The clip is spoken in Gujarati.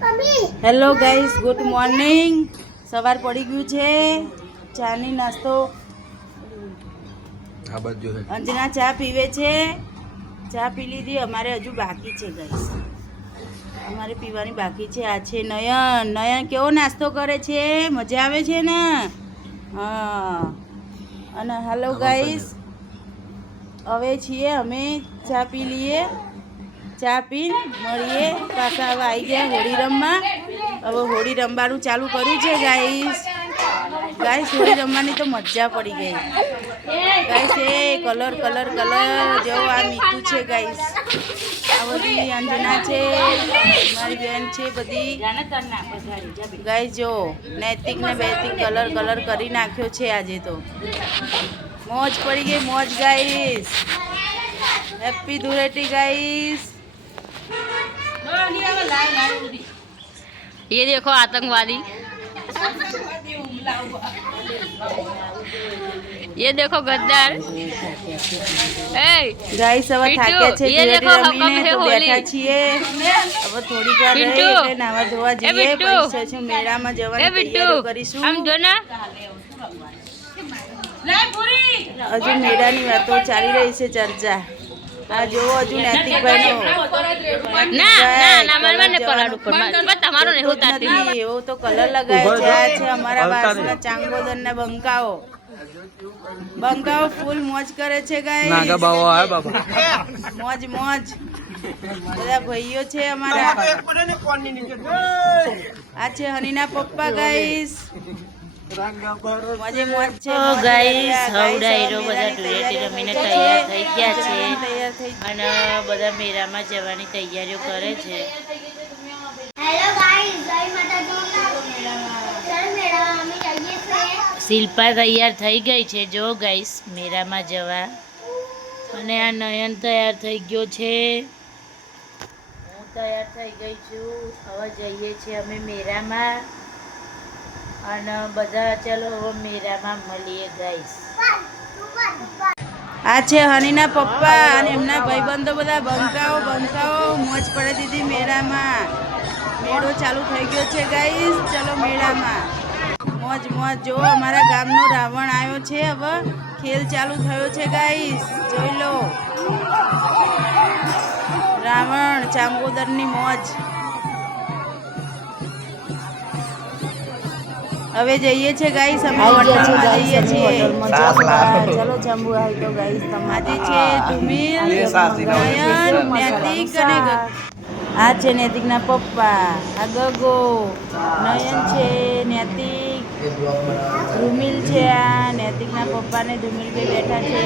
Hello guys, good morning. સવાર પડી ગયું છે. ચાની નાસ્તો અંજના ચા પીવે છે. ચા પી લીધી. અમારે હજુ બાકી છે ગાઈસ, અમારે પીવાની બાકી છે. આ છે નયન. નયન કેવો નાસ્તો કરે છે? મજા આવે છે ને? હા. અને હેલો ગાઈસ, હવે છીએ અમે. ચા પી લઈએ. ચા પી મળીએ પાછા. હવે આવી ગયા હોળી રમવા. હવે હોળી રમવાનું ચાલુ કર્યું છે ગાઈસ. હોળી રમવાની તો મજા પડી ગઈ ગાઈસ. એ કલર કલર કલર જેવો આ મીઠું છે ગાઈસ. આ બધી અંજના છે, મારી બેન છે બધી ગાઈસ. જો નૈતિક ને બૈતિક કલર કલર કરી નાખ્યો છે આજે તો. મોજ પડી ગઈ, મોજ ગાઈસ. Happy Dhuleti guys. ये देखो आतंकवादी, ये देखो गद्दार। गाइस હવે થાક્યા છે, ये देखो हम તો બેઠા છીએ. હવે થોડીક વાર રહી એટલે નાવા ધોવા જઈએ. પછી છે મેળામાં જવાની તૈયારી કરીશું. हम जो ना હજુ મેળાની વાતો ચાલી રહી છે, ચર્ચા. આ જો હજુ નૈતિકભાઈ એવો તો કલર લગાવે છે. આ છે અમારા વાસના ચાંગોદર ના બંકાઓ. બંકાઓ ફૂલ મોજ કરે છે ગાઈસ. મોજ મોજ. બધા ભાઈઓ છે અમારા. આ છે હનીના પપ્પા ગાઈસ. મોજે મોજ છે ગાઈસ. હવડાઈરો બધા ધૂળેટી રમીને તૈયાર થઈ ગયા છે અને બધા મેળામાં જવાની તૈયારીઓ કરે છે. હેલો ગાઈસ, જય માતાજી. મેળામાં અમે જઈએ છીએ. શિલ્પા તૈયાર થઈ ગઈ છે જો ગાઈસ મેળામાં જવા. અને આ નયન તૈયાર થઈ ગયો છે. હું તૈયાર થઈ ગઈ છું. હવે જઈએ છીએ અમે મેળામાં. અને બધા ચલો હવે મેળામાં મળીએ ગાઈસ. આ છે હનીના પપ્પા અને એમના ભાઈબંધો બધા. બંકાઓ મોજ પડે દીધી મેળામાં. મેળો ચાલુ થઈ ગયો છે ગાઈસ. ચલો મેળામાં મોજ મોજ. જો અમારા ગામનો રાવણ આવ્યો છે. હવે ખેલ ચાલુ થયો છે ગાઈસ, જોઈ લો. રાવણ ચાંગોદરની મોજ. હવે જઈએ છીએ ગાઈસ, અમે હોટલમાં જઈએ છીએ. ચલો જમવું હોય તો ગાઈસ. આજે છે ધુમિલ, નયન, નૈતિક અને આ છે નૈતિકના પપ્પા. આ ગગો. નયન છે, નૈતિક, ધુમિલ છે. આ નૈતિકના પપ્પા ને ધુમિલ બે બેઠા છે.